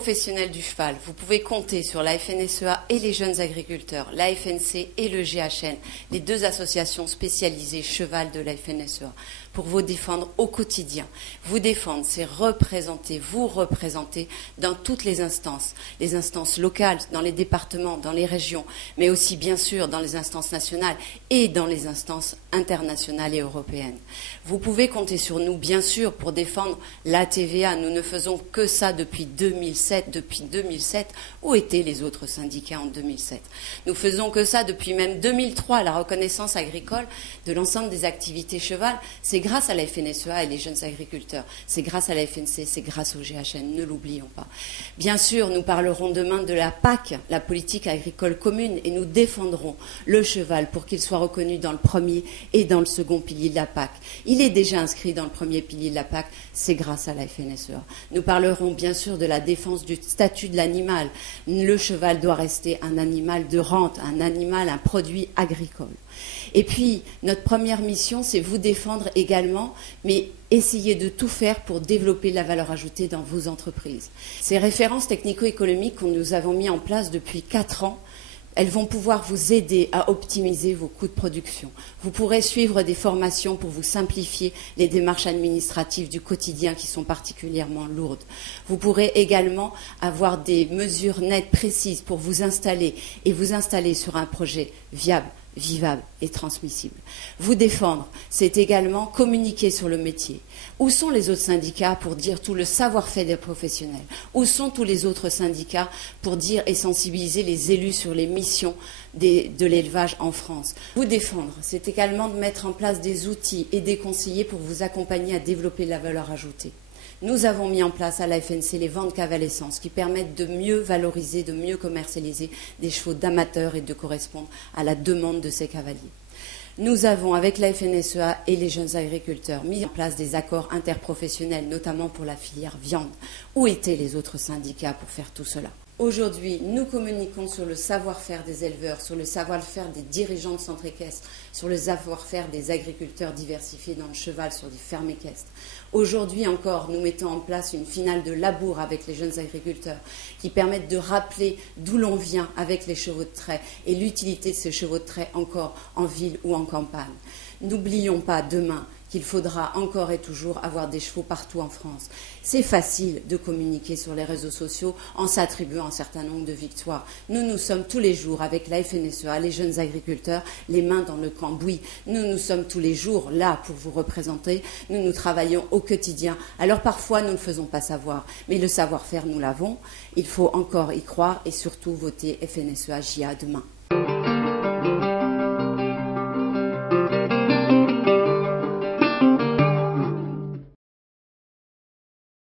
professionnels du cheval, vous pouvez compter sur la FNSEA et les jeunes agriculteurs, la FNC et le GHN, les deux associations spécialisées cheval de la FNSEA, pour vous défendre au quotidien. Vous défendre, c'est vous représenter dans toutes les instances locales, dans les départements, dans les régions, mais aussi bien sûr dans les instances nationales et dans les instances internationales et européennes. Vous pouvez compter sur nous, bien sûr, pour défendre la TVA. Nous ne faisons que ça depuis 2007. Depuis 2007, où étaient les autres syndicats en 2007? Nous faisons que ça depuis même 2003, la reconnaissance agricole de l'ensemble des activités cheval. C'est grâce à la FNSEA et les jeunes agriculteurs, c'est grâce à la FNC, c'est grâce au GHN, ne l'oublions pas. Bien sûr, nous parlerons demain de la PAC, la politique agricole commune, et nous défendrons le cheval pour qu'il soit reconnu dans le premier et dans le second pilier de la PAC. Il est déjà inscrit dans le premier pilier de la PAC, c'est grâce à la FNSEA. Nous parlerons bien sûr de la défense du statut de l'animal. Le cheval doit rester un animal de rente, un produit agricole. Et puis, notre première mission, c'est vous défendre également, mais essayer de tout faire pour développer la valeur ajoutée dans vos entreprises. Ces références technico-économiques que nous avons mis en place depuis 4 ans, elles vont pouvoir vous aider à optimiser vos coûts de production. Vous pourrez suivre des formations pour vous simplifier les démarches administratives du quotidien qui sont particulièrement lourdes. Vous pourrez également avoir des mesures nettes précises pour vous installer sur un projet viable, vivable et transmissible. Vous défendre, c'est également communiquer sur le métier. Où sont les autres syndicats pour dire tout le savoir-faire des professionnels? Où sont tous les autres syndicats pour dire et sensibiliser les élus sur les missions de l'élevage en France? Vous défendre, c'est également de mettre en place des outils et des conseillers pour vous accompagner à développer la valeur ajoutée. Nous avons mis en place à la FNC les ventes cavalescences qui permettent de mieux valoriser, de mieux commercialiser des chevaux d'amateurs et de correspondre à la demande de ces cavaliers. Nous avons, avec la FNSEA et les jeunes agriculteurs, mis en place des accords interprofessionnels, notamment pour la filière viande. Où étaient les autres syndicats pour faire tout cela? Aujourd'hui, nous communiquons sur le savoir-faire des éleveurs, sur le savoir-faire des dirigeants de centres équestres, sur le savoir-faire des agriculteurs diversifiés dans le cheval, sur des fermes équestres. Aujourd'hui encore, nous mettons en place une finale de labour avec les jeunes agriculteurs qui permettent de rappeler d'où l'on vient avec les chevaux de trait et l'utilité de ces chevaux de trait encore en ville ou en campagne. N'oublions pas demain qu'il faudra encore et toujours avoir des chevaux partout en France. C'est facile de communiquer sur les réseaux sociaux en s'attribuant un certain nombre de victoires. Nous sommes tous les jours avec la FNSEA, les jeunes agriculteurs, les mains dans le cambouis. Nous sommes tous les jours là pour vous représenter. Nous travaillons au quotidien. Alors parfois, nous ne le faisons pas savoir, mais le savoir-faire, nous l'avons. Il faut encore y croire et surtout voter FNSEA JA demain.